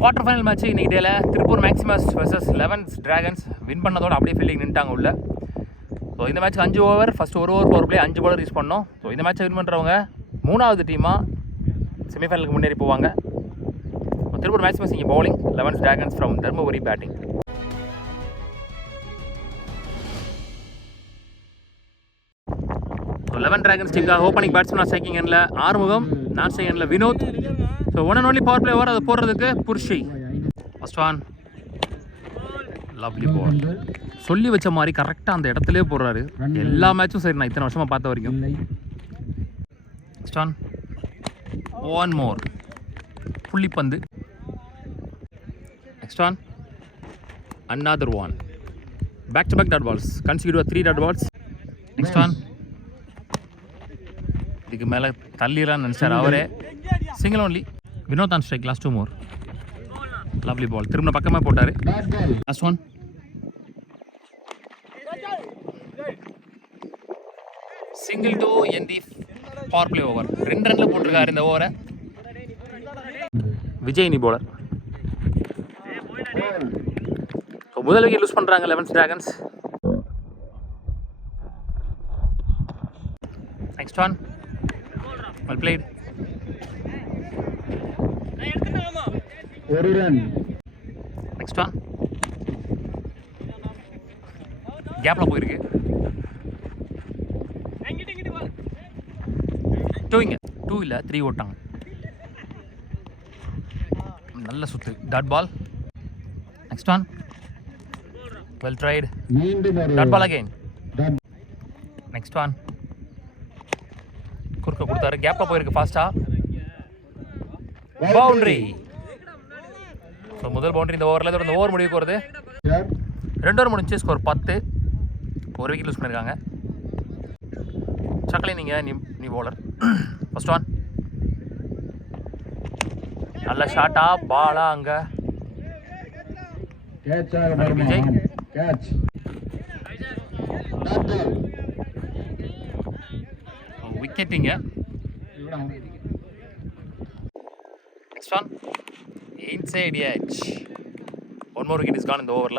Quarter final match இன்னைக்கு டேல Tiruppur Maximus vs 11 Dragons win பண்ணதோட அப்படியே ஃபீல்டிங் நின்ட்டாங்க உள்ள. ஸோ இந்த மேட்ச் 5 ஓவர், ஃபஸ்ட் ஒரு over power play 5 bowler use பண்ணோம். ஸோ இந்த மேட்ச்சை வின் பண்ணுறவங்க 3வது டீமாக செமிஃபைனலுக்கு முன்னேறி போவாங்க. திருப்பூர் மேக்ஸிமஸ் இங்கே bowling, 11 Dragons from Dharmapuri batting. So 11 Dragons டீமுக்காக ஓப்பனிங் பேட்ஸ்மேன் செகண்ட் எண்டில் ஆறுமுகம், நான் செகண்ட் எண்டில் Vinoth. So one and only power play over அதை போடுறதுக்கு புர்ஷி. ஃபர்ஸ்ட் ஒன் லவ்லி பால், சொல்லி வச்ச மாதிரி கரெக்டாக அந்த இடத்துலேயே போடுறாரு. எல்லா மேட்சும் சரி, நான் இத்தனை வருஷமாக பார்த்த வரைக்கும். ஃபர்ஸ்ட் ஒன், ஒன் மோர் புள்ளிப்பந்து. Next one, another one, back to back dot balls, consecutive 3 dot balls. Next one, இதுக்கு மேலே தள்ளிடலான்னு நினச்சார் அவரே. Single only. Vinoth on strike, last 2 more. Lovely ball, திரும்ப பக்கமாக போட்டார். Last one, single to end the power play over. 2 ரனில் போட்டிருக்காரு இந்த ஓவரை. விஜய் நீ போலர். ஸோ முதல் விக்கெட் லூஸ் பண்ணுறாங்க 11 Dragons. Next one, well plate. ஒரு ரன். நெக்ஸ்ட் ஒன், கேப்ல போயிருக்கு. டூங்க 2 இல்லை 3 ஓட்டாங்க. நல்ல சுத்து, dot ball. Next one, well tried, dot ball again. Next one, குறுக்க கொடுத்தாரு, கேப்ல போயிருக்கு ஃபாஸ்டா. பவுண்டரி. ஸோ முதல் பவுண்டரி இந்த ஓவரில். இந்த ஓவர் முடிவுக்கு வருது. 2 ஓவர் முடிஞ்சு, ஸ்கோர் 10. 1 விக்கெட் லூஸ் பண்ணியிருக்காங்க. சக்கலை நீங்கள் நீ பவுலர். ஃபர்ஸ்ட் ஒன், நல்ல ஷாட்டா, பாலா அங்கே விஜய். விக்கெட்டிங்க. Next one, inside edge. One more wicket is gone in the over.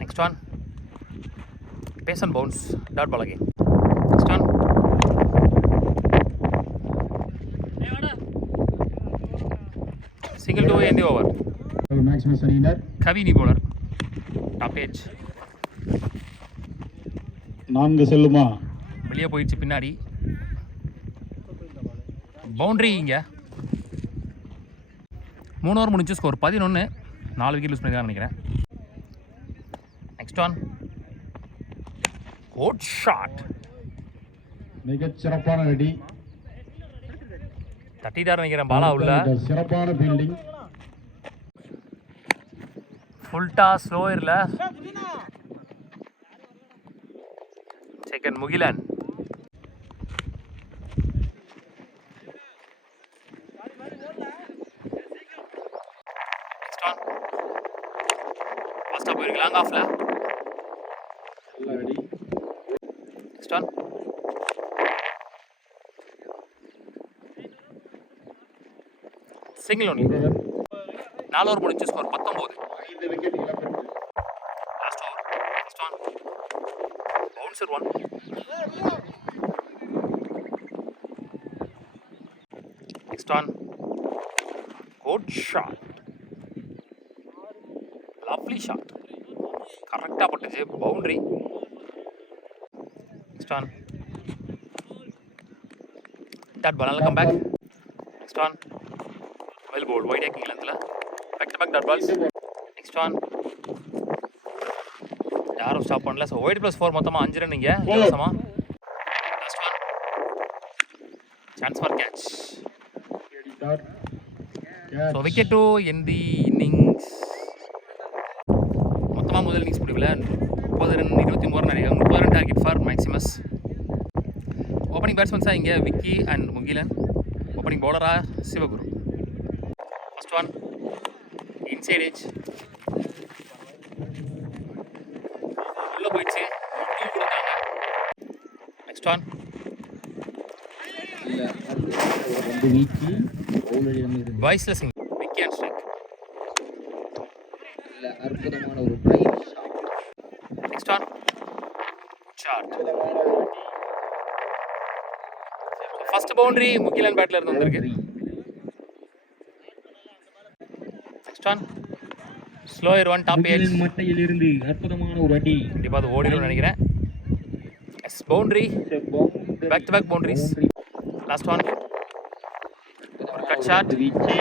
Next one, pace and bounce, dot ball again. Next one, single two in the over. Kavini bowler, top edge. 4 செல்லுமா, வெளியே போயிடுச்சு பின்னாடி. Boundary இங்கே. 3 over முடிஞ்சு, score 11. 4 wicket lose பண்ணிருக்கான்னு நினைக்கிறேன். Next one, good shot, மிகச் சிறப்பான அடி. தட்டிட்டார் நினைக்கிறேன் பாலா உள்ள. சிறப்பான ஃபீல்டிங். ஃபுல் டாஸ் ஸ்லோயரில் செகண்ட் முகிலன். ஃபாஸ்ட்டாக போயிருக்கு, லாங் ஆஃப்ல. Next one, single only. 4 over முடிஞ்சு, score 19. Last over. Next one, bouncer 1. Next one, good shot, lovely shot, கரெக்டாக பட்டுச்சு, boundary. Next one, dot ball, come back. Next one, well bowled, wide ஆக்கிங் லென்த்தில், back to back dot balls. Next one, யாரும் stop பண்ணல. So wide +4 மொத்தமாக 5 run இங்கே இலவசமாக. Last one, chance for catch. So wicket 2 in the innings. மொத்தமாக முதல் innings முடிவில் 30 ரன் 23 ரன் நினைக்கிறேன். 30 run target for Maximus. Opening பேட்ஸ்மேன்ஸாக இங்கே விக்கி அண்ட் முகிலன். ஓப்பனிங் பவுலராக Sivaguru. First one, inside edge, உள்ளே போயிடுச்சு. நெக்ஸ்ட் ஒன், பந்து வீச்சு பவுலரிடமிருந்து வாய்ஸ்ல சிங் விக்கி அண்ட் ஸ்ட்ரைக். நல்ல அற்புதமான ஒரு drive next one shot. First boundary Mugilan பேட்ல இருந்து வந்திருக்கு. Next one slower one top edge. மட்டையில் இருந்து அற்புதமான ஒரு அடி. கண்டிப்பா அது ஓடிடும் நினைக்கிறேன். Yes boundary, back to back boundaries. Last one cut shot. வீச்சு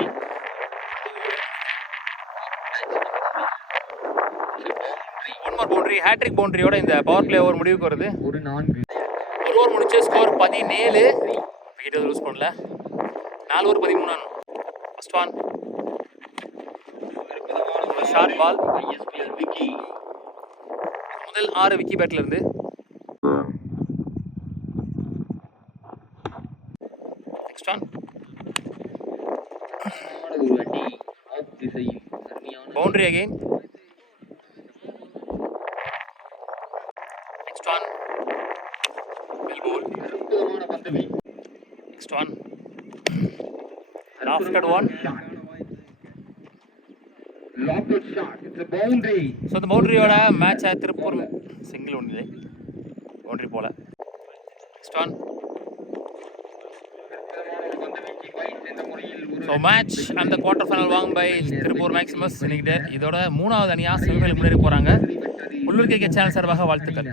ஒன் மோர் பவுண்டரி, ஹேட்ரிக் பவுண்டரியோட இந்த பவர் பிளே ஓவர் முடிவுக்கு வருது. ஒரு 4 ஒரு ஓவர் முடிச்சு ஸ்கோர் 17. விக்கெட் லூஸ் பண்ணல. 4 ஓவர் 13 ஆனும். First one short ball. ISPL Vicky முதல் 6 விக்கி பேட்ல இருந்து. நெக்ஸ்ட் ஒன் ஒரு அடி ஆஃப் திசையில் அருமையான boundary again. Next one well bowled. அற்புதமான பந்து வீச்சு. Next one lofted one. Lofted shot. It's a boundary. So இந்த பவுண்டரியோட மேட்சை திருப்பூர் சிங்கிள் ஒன்றிலே பவுண்டரி போல. நெக்ஸ்ட் ஒன் ஸோ மேட்ச் அந்த குவார்டர் ஃபைனல் வாங்க பை திருப்பூர் மேக்ஸிமஸ் இன்னைக்கு. இதோட 3வது அணியாக செமிஃபைனல் முன்னேறி போகிறாங்க. உள்ளூர் கிரிக்கெட் சேனல் சார்பாக வாழ்த்துக்கள்.